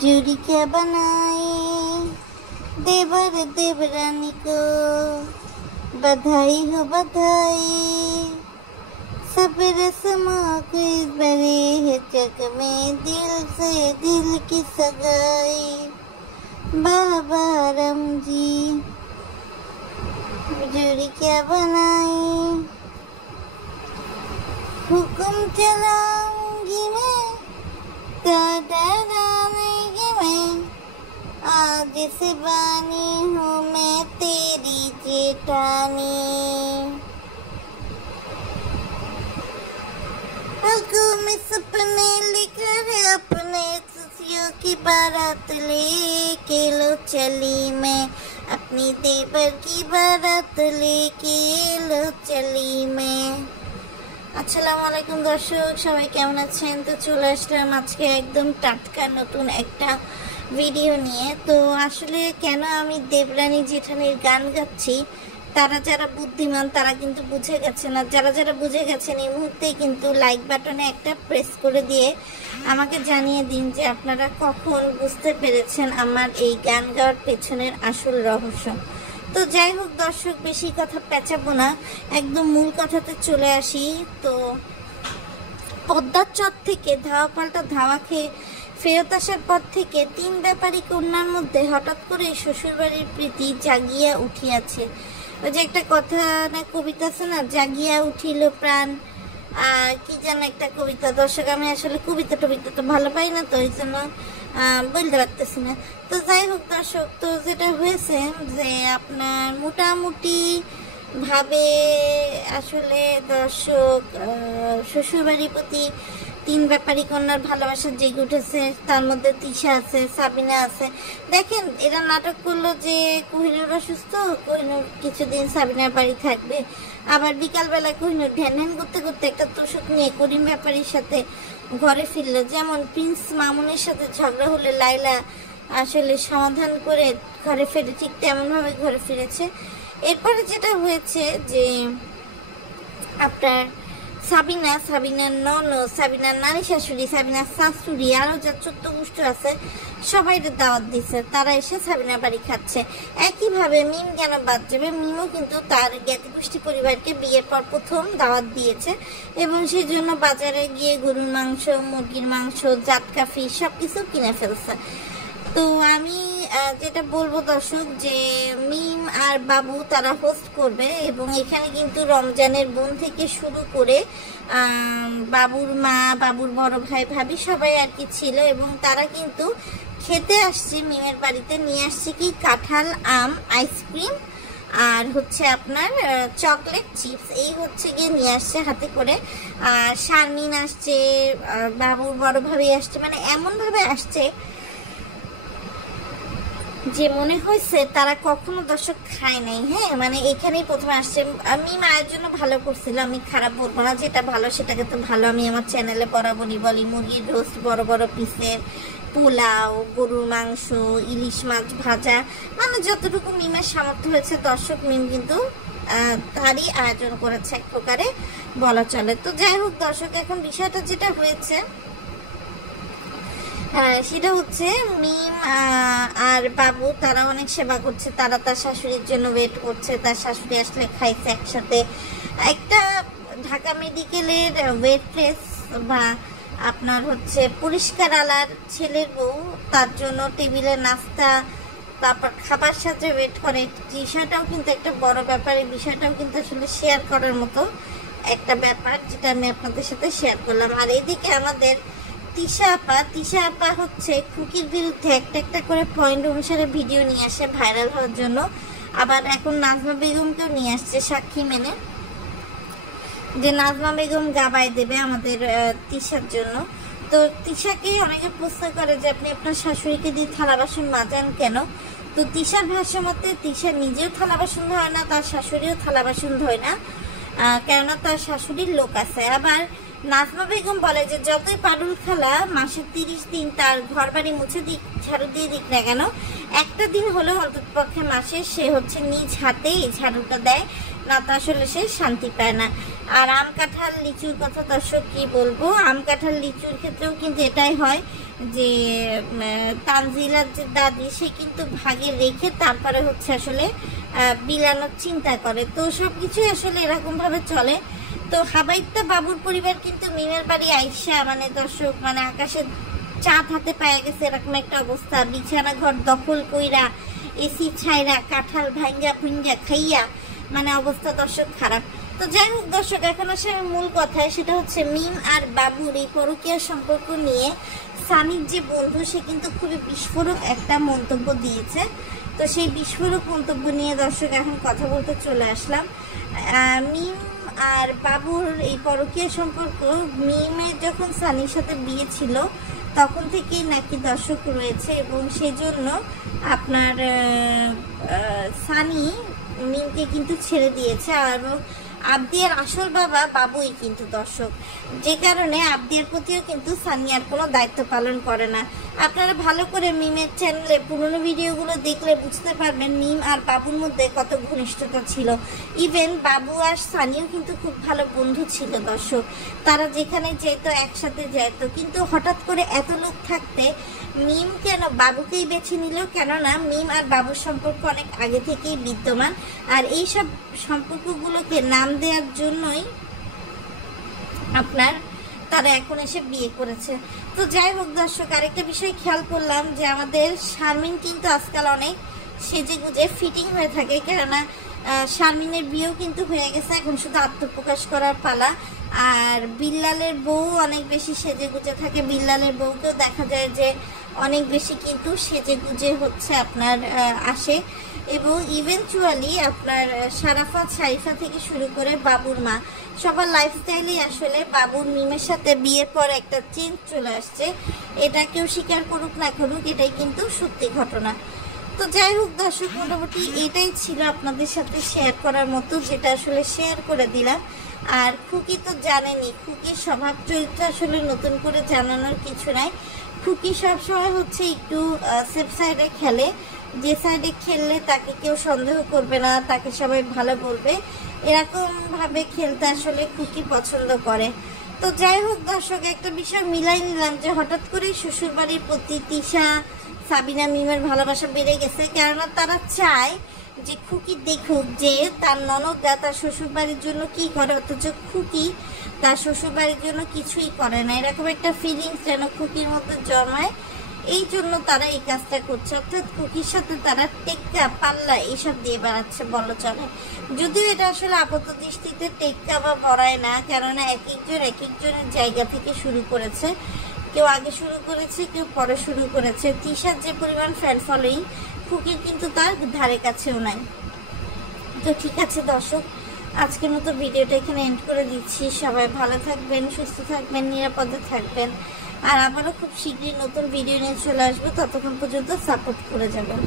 जोड़ी क्या बनाए देवर देवरानी को, बधाई हो बधाई। सब रस्मों को इस बड़े है चक में, दिल से दिल की सगाई। बाबा राम जी जोड़ी क्या बनाई, हुक्म चलाऊंगी मैं तो डराऊंगी मैं, आज से बानी हूँ मैं तेरी जेठानी। आंखों में सपने लेकर अपने खुशियों की बारात लेके लो चली मैं, अपनी देवर की बारात लेके लो चली मैं। আসসালামু আলাইকুম দর্শক, সবাই কেমন আছেন? তো চলে আসলাম আজকে একদম টাটকা নতুন একটা ভিডিও নিয়ে। তো আসলে কেন আমি দেবরানী জেঠানির গান গাচ্ছি, তারা যারা বুদ্ধিমান তারা কিন্তু বুঝে গেছেন, আর যারা যারা বুঝে গেছেন এই মুহূর্তেই কিন্তু লাইক বাটনে একটা প্রেস করে দিয়ে আমাকে জানিয়ে দিন যে আপনারা কখন বুঝতে পেরেছেন আমার এই গান গাওয়ার পেছনের আসল রহস্য। তো যাই হোক দর্শক, বেশি কথা পেঁচাবো না, একদম মূল কথাতে চলে আসি। তো পদ্মার চর থেকে ধাওয়া পাল্টা ধাওয়া খেয়ে ফেরত আসার পর থেকে তিন ব্যাপারী কন্যার মধ্যে হঠাৎ করে শ্বশুরবাড়ির প্রীতি জাগিয়া উঠিয়াছে। ওই যে একটা কথা না, কবিতা আছে না, জাগিয়া উঠিল প্রাণ, কি যেন একটা কবিতা। দর্শক আমি আসলে কবিতা টবিতা তো ভালো পাই না, তো ওই জন্য বলতে পারতেছি না। তো যাই হোক দর্শক, তো যেটা হয়েছে যে আপনার মোটামুটি ভাবে আসলে দর্শক শ্বশুরবাড়ির প্রতি তিন ব্যাপারী কন্যার ভালোবাসা জেগে উঠেছে। তার মধ্যে তিশা আছে, সাবিনা আছে। দেখেন এরা নাটক করলো যে কোহিনুর অসুস্থ, কোহিনুর কিছুদিন সাবিনার বাড়ি থাকবে, আবার বিকালবেলা কোহিনুর ধ্যান ধ্যান করতে করতে একটা তোষক নিয়ে করিম ব্যাপারীর সাথে ঘরে ফিরলো। যেমন প্রিন্স মামুনের সাথে ঝগড়া হলে লাইলা আসলে সমাধান করে ঘরে ফিরে, ঠিক তেমনভাবে ঘরে ফিরেছে। এরপরে যেটা হয়েছে যে আপনার সাবিনার ননদ, সাবিনার নানি শাশুড়ি, সাবিনার শাশুড়ি, আরও যা চোদ্দ গোষ্ঠ আছে সবাই দাওয়াত দিচ্ছে, তারা এসে সাবিনার বাড়ি খাচ্ছে। একইভাবে মিম কেন বাদ যাবে, মিমও কিন্তু তার জ্ঞাতিগোষ্ঠী পরিবারকে বিয়ের পর প্রথম দাওয়াত দিয়েছে এবং সেই জন্য বাজারে গিয়ে গরুর মাংস, মুরগির মাংস, জাটকা ফিশ সব কিছু কিনে ফেলছে। তো আমি যেটা বলবো দর্শক, যে মিম আর বাবু তারা হোস্ট করবে এবং এখানে কিন্তু রমজানের বোন থেকে শুরু করে বাবুর মা, বাবুর বড় ভাই ভাবি সবাই আর কি ছিল এবং তারা কিন্তু খেতে আসছে মিমের বাড়িতে। নিয়ে আসছে কি কাঁঠাল, আম, আইসক্রিম আর হচ্ছে আপনার চকলেট চিপস, এই হচ্ছে গিয়ে নিয়ে আসছে হাতে করে। আর শারমিন আসছে, বাবুর বড় ভাবি আসছে, মানে এমনভাবে আসছে যে মনে হয়েছে তারা কখনো দর্শক খায় নাই। হ্যাঁ, মানে এখানেই প্রথমে আসছে। আমি মায়ের জন্য ভালো করছিল, আমি খারাপ বলবো না, যেটা ভালো সেটাকে তো ভালো আমি আমার চ্যানেলে বরাবরই বলি। মুরগির রোস্ট, বড় বড় পিসের পোলাও, গরুর মাংস, ইলিশ মাছ ভাজা, মানে যতটুকু মিমের সামর্থ্য হয়েছে দর্শক, মিম কিন্তু তারই আয়োজন করেছে এক প্রকারে বলা চলে। তো যাই হোক দর্শক, এখন বিষয়টা যেটা হয়েছে সেটা হচ্ছে মিম আর বাবু তারা অনেক সেবা করছে, তারা তার শাশুড়ির জন্য ওয়েট করছে, তার শাশুড়ি আসলে খাইছে একসাথে। একটা ঢাকা মেডিকেলের ওয়েটলেস বা আপনার হচ্ছে পরিষ্কার আলার ছেলের বউ তার জন্য টেবিলে নাস্তা, তারপর খাবার সাথে ওয়েট করে, বিষয়টাও কিন্তু একটা বড় ব্যাপার। এই বিষয়টাও কিন্তু আসলে শেয়ার করার মতো একটা ব্যাপার, যেটা আমি আপনাদের সাথে শেয়ার করলাম। আর এদিকে আমাদের তিশা আপা হচ্ছে খুকির বিরুদ্ধে একটা একটা করে পয়েন্ট অনুসারে ভিডিও নিয়ে আসে ভাইরাল হওয়ার জন্য। আবার এখন নাজমা বেগমকেও নিয়ে আসছে সাক্ষী মেনে, যে নাজমা বেগম গাবায় দেবে আমাদের তিশার জন্য। তো তিশাকে অনেকে প্রশ্ন করে যে আপনি আপনার শাশুড়িকে দিয়ে থালা বাসন মাজান কেন? তো তিশার ভাষ্য মতে তিশা নিজেও থালা বাসন ধোয় না, তার শাশুড়িও থালা বাসন ধোয় না, কেননা তার শাশুড়ির লোক আছে। আবার নাজমা বেগম বলে যে যতই পারুল খালা মাসে 30 দিন তার ঘর বাড়ি মুছে দিক, ঝাড়ু দিয়ে দিক না কেন, একটা দিন হলেও অন্ততপক্ষে মাসে সে হচ্ছে নিজ হাতে এই ঝাড়ুটা দেয়, না তো আসলে সে শান্তি পায় না। আর আম কাঁঠাল লিচুর কথা দর্শক কি বলবো, আম কাঁঠাল লিচুর ক্ষেত্রেও কিন্তু এটাই হয় যে তানজিলার যে দাদি সে কিন্তু ভাগে রেখে তারপরে হচ্ছে আসলে বিলানোর চিন্তা করে। তো সবকিছুই আসলে এরকম ভাবে চলে। তো হাবাইত্যা বাবুর পরিবার কিন্তু মিমের বাড়ি আইসা মানে দর্শক মানে আকাশের চাঁদ হাতে পায়ে গেছে এরকম একটা অবস্থা। বিছানা ঘর দখল কইরা, এসি ছাইরা, কাঁঠাল ভাঙ্গা ফুঙ্গা খাইয়া মানে অবস্থা দর্শক খারাপ। তো যাই হোক দর্শক, এখন আসে মূল কথায়, সেটা হচ্ছে মিম আর বাবুর এই পরকীয়া সম্পর্ক নিয়ে সানির যে বন্ধু সে কিন্তু খুবই বিস্ফোরক একটা মন্তব্য দিয়েছে। তো সেই বিস্ফোরক মন্তব্য নিয়ে দর্শক এখন কথা বলতে চলে আসলাম। মিম আর বাবুর এই পরকীয়া সম্পর্ক, মিমের যখন সানির সাথে বিয়ে ছিল তখন থেকেই নাকি দর্শক রয়েছে, এবং সেজন্য আপনার সানি মিমকে কিন্তু ছেড়ে দিয়েছে। আর আবদিয়ার আসল বাবা বাবুই কিন্তু দর্শক, যে কারণে আবদিয়ার প্রতিও কিন্তু সানি আর কোনো দায়িত্ব পালন করে না। আপনারা ভালো করে মিমের চ্যানেলে পুরনো ভিডিওগুলো দেখলে বুঝতে পারবেন মিম আর বাবুর মধ্যে কত ঘনিষ্ঠতা ছিল। ইভেন বাবু আর সানিও কিন্তু খুব ভালো বন্ধু ছিল দর্শক, তারা যেখানে যেত একসাথে যেত। কিন্তু হঠাৎ করে এত লোক থাকতে মিম কেন বাবুকেই বেছে নিল? কেননা মিম আর বাবুর সম্পর্ক অনেক আগে থেকেই বিদ্যমান, আর এই সব সম্পর্কগুলোকে নাম দেওয়ার জন্যই আপনার তারা এখন এসে বিয়ে করেছে। তো যাই হোক দর্শক, আরেকটা বিষয় খেয়াল করলাম যে আমাদের শারমিন কিন্তু আজকাল অনেক সেজে গুজে ফিটিং হয়ে থাকে, কেননা শারমিনের বিয়েও কিন্তু হয়ে গেছে, এখন শুধু আত্মপ্রকাশ করার পালা। আর বিল্লালের বউ অনেক বেশি সেজে গুজে থাকে, বিল্লালের বউকেও দেখা যায় যে অনেক বেশি কিন্তু সেজে গুজে হচ্ছে আপনার আসে। এবং ইভেনচুয়ালি আপনার সারাফাত শারিফা থেকে শুরু করে বাবুর মা সবার লাইফস্টাইলে আসলে বাবুর মিমের সাথে বিয়ের পর একটা চেঞ্জ চলে আসছে। এটা কেউ স্বীকার করুক না করুক, এটাই কিন্তু সত্যি ঘটনা। তো যাই হোক দর্শক, মোটামুটি এটাই ছিল আপনাদের সাথে শেয়ার করার মতো, যেটা আসলে শেয়ার করে দিলাম। আর খুকি তো জানেনি, খুকির স্বভাব চরিত্র আসলে নতুন করে জানানোর কিছু নাই। খুকি সবসময় হচ্ছে একটু সেফ সাইডে খেলে, যে সাইডে খেললে তাকে কেউ সন্দেহ করবে না, তাকে সবাই ভালো বলবে, এরকম ভাবে খেলতে আসলে খুকি পছন্দ করে। তো যাই হোক দর্শক, একটা বিষয় মিলাই নিলাম যে হঠাৎ করে শ্বশুরবাড়ির প্রতি তিশা সাবিনা মিমের ভালোবাসা বেড়ে গেছে, কেননা তারা চায় যে খুকি দেখুক যে তার ননদরা তার শ্বশুরবাড়ির জন্য কি করে, অথচ খুকি তার শ্বশুরবাড়ির জন্য কিছুই করে না, এরকম একটা ফিলিংস যেন খুকির মধ্যে জন্মায়। এই জন্য তারা এই কাজটা করছে, অর্থাৎ খুকির সাথে তারা টেক্কা পাল্লা এইসব দিয়ে বেড়াচ্ছে বলো চলে। যদিও এটা আসলে আপাত দৃষ্টিতে টেক্কা বা বড়ায় না, কেননা এক একজনের জায়গা থেকে শুরু করেছে, কেউ আগে শুরু করেছে, কেউ পরে শুরু করেছে। তিশার যে পরিমাণ ফ্যান ফলোয়িং, খুকির কিন্তু তার ধারে কাছেও নাই। তো ঠিক আছে দর্শক, আজকের মতো ভিডিওটা এখানে এন্ড করে দিচ্ছি। সবাই ভালো থাকবেন, সুস্থ থাকবেন, নিরাপদে থাকবেন। আর আবারও খুব শীঘ্রই নতুন ভিডিও নিয়ে চলে আসবো, ততক্ষণ পর্যন্ত সাপোর্ট করে যাবেন।